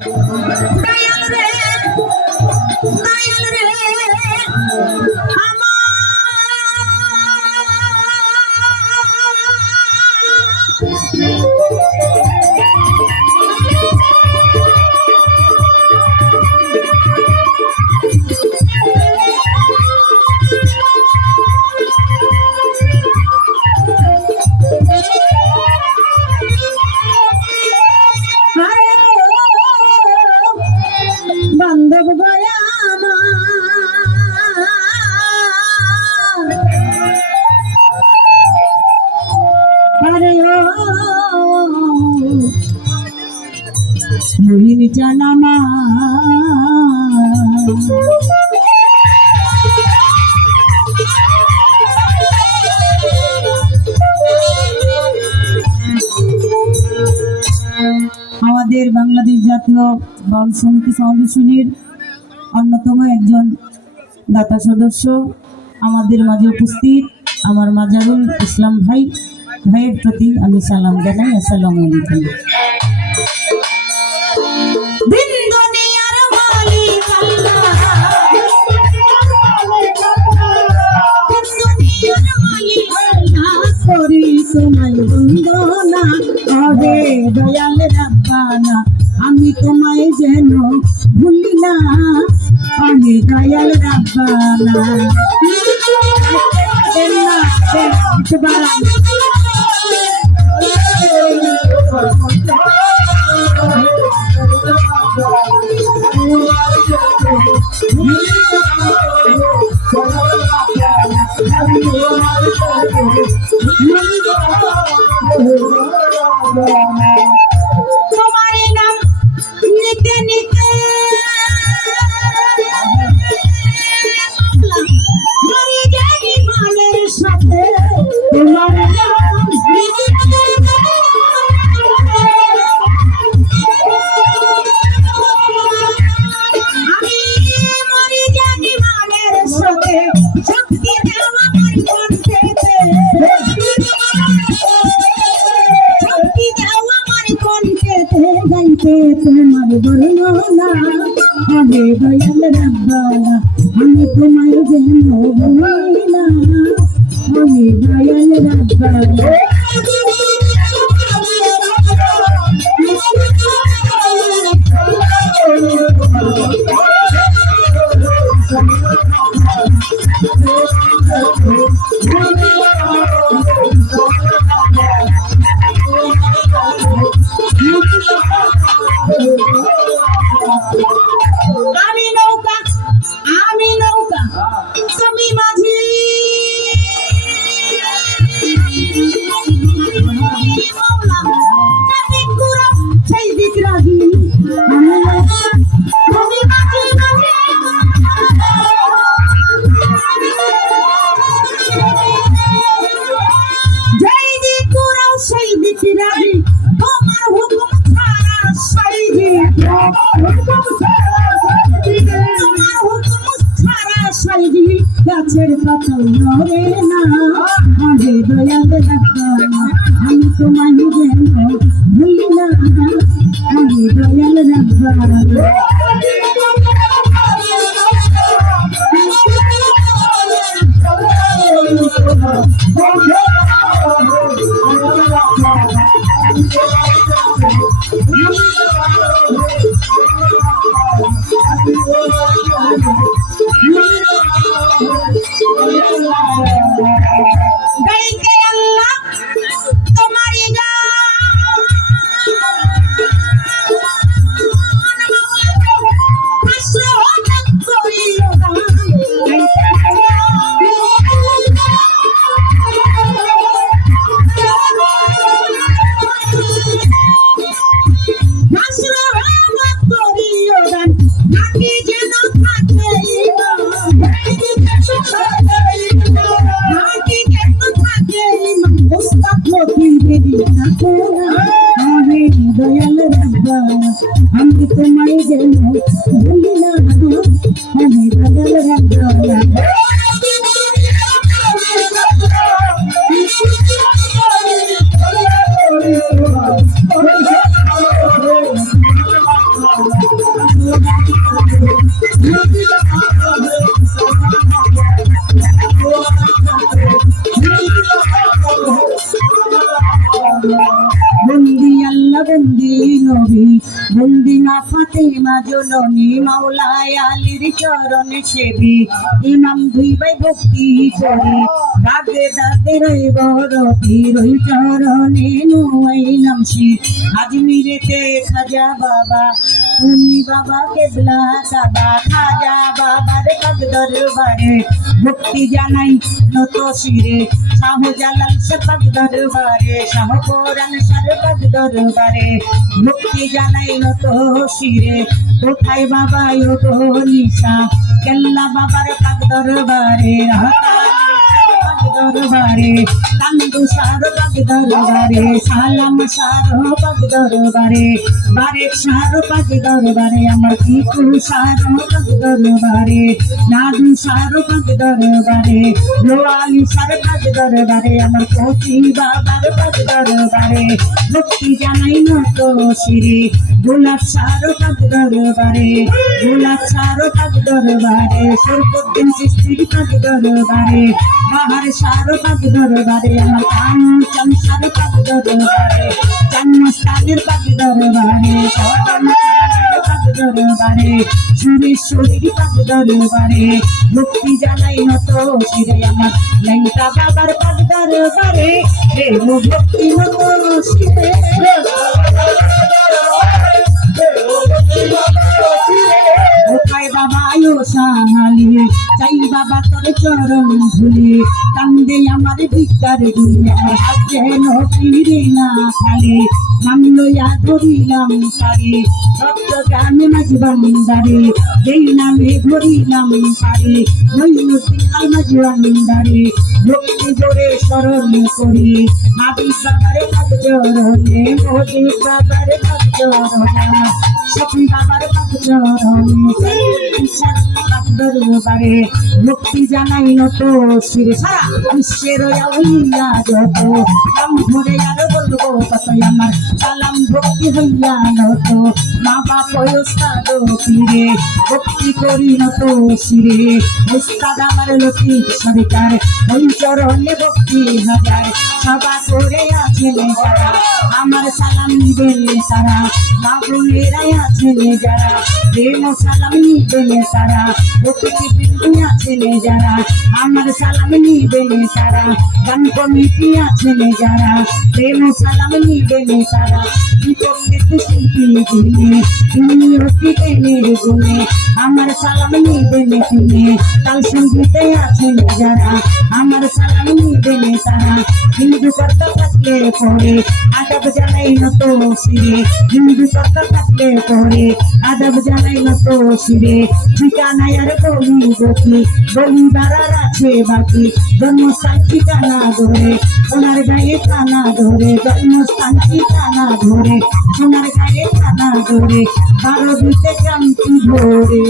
দয়াল আমাদের বাংলাদেশ জাতীয় বাউল সমিতি ফাউন্ডেশনের অন্যতম একজন দাতা সদস্য আমাদের মাঝে উপস্থিত আমার মাজারুল ইসলাম ভাই। ভাইয়ের প্রতি আমি সালাম জানাই। আসসালামু আলাইকুম। বন্দনা হবে দয়াল রাব্বানা আমি তোমায় যেন ভুলি না। আমি দয়াল রাব্বানা। গাইতে তোমার বর্ণনা। হবে দয়াল রাব্বানা, আমি তোমায় যেন ভুলি না আমি দয়াল রাব্বানা। আমি Itu yang. জননী মাওলায় আলীর চরণ সেবি। ইমাম দুই ভাই ভক্তি করি। রাগে দাদে রই বড় পীরই চরণে নুয়াইলাম শীত আজমিরেতে খাজা বাবা তুমি বাবা কেবলা বাবার কাজ দরবারে ভক্তি জানাই নত শিরে। শাহ জালাল সপাক দরবারে শাহ কোরআন সরপাক দরবারে ভক্তি জানাই নত শিরে। কোথায় বাবা গো নিশা? কেল্লা বাবার পাক দরবারে পাক দরবারে কান্দু সার পাক দরবারে সালাম সার পাক দরবারে বারে সার পাক দরবারে আমার কিকু সার পাক দরবারে নাদু সার পাক দরবারে লোয়ালি সার পাক দরবারে আমার কচি বাবার পাক দরবারে ভক্তি জানাই নত শিরে গোলাপ সার পাক দরবারে গোলাপ সার পাক দরবারে সরপুদ্দিন সৃষ্টির পাক দরবারে বাহার সার পাক দরবারে আমার কান চান সার পাক দরবারে জন্মস্থানের পাক দরবারে পাক দরবারে সুরেশ্বরীর পাক দরবারে মুক্তি জানাই নত শিরে আমার লেঙ্কা বাবার পাক দরবারে হে ভক্তি নত শিরে কোথায় বাবা আয়ো সাহালি চাই বাবা তোর চরণ ভুলে কান্দে আমার আমার হাতে নকিরে না খালে নাম লইয়া ধরিলাম পারে সত্য গ্রামে মাঝ বান্দারে যেই নামে ধরিলাম পারি নইমুদ্দিন আল মাঝ বান্দারে ভক্তি জোরে স্মরণ করি হাবিব বাবারে পাক চরণে মোদিব বাবারে পাক চরণে সখী বাবার পাক চরণে দরবারে মুক্তি জানাই নত শিরে সারা বিশ্বের হইয়া যত নাম ধরে আর বলব কত আমার সালাম ভক্তি হইয়া নত মা বাপ ওস্তাদ পীরে ভক্তি করি নত শিরে ওস্তাদ আমার লতি সরকার ওই চরণে ভক্তি হাজার। সবা করে আছেন যারা। আমার সালাম নিবেন তারা মা বোনেরাই আছেন যারা। প্রেম সালাম নিবেন তারা প্রকৃতি বিন্দু আছেন যারা। আমার সালাম নিবেন তারা গান কমিটি আছেন যারা। প্রেম সালাম নিবেন গুণে আমার সালাম নিবেন তুমি তাল সঙ্গীতে আছেন যারা। আমার সালাম নিবেন তারা হিন্দু কর্তা থাকলে পরে, আদব জানাই নত শিরে। হিন্দু কর্তা থাকলে পরে, আদব জানাই নত শিরে। ঠিকানায় আর বলি গতি, বলি বাড়ার আছে বাকি। জন্মস্থান ঠিকানা ধরে ওনার গায়ে থানা ধরে। জন্মস্থান ঠিকানা ধরে, সোনার গায়ে থানা ধরে। বারো দিতে ক্রান্তি ভরে।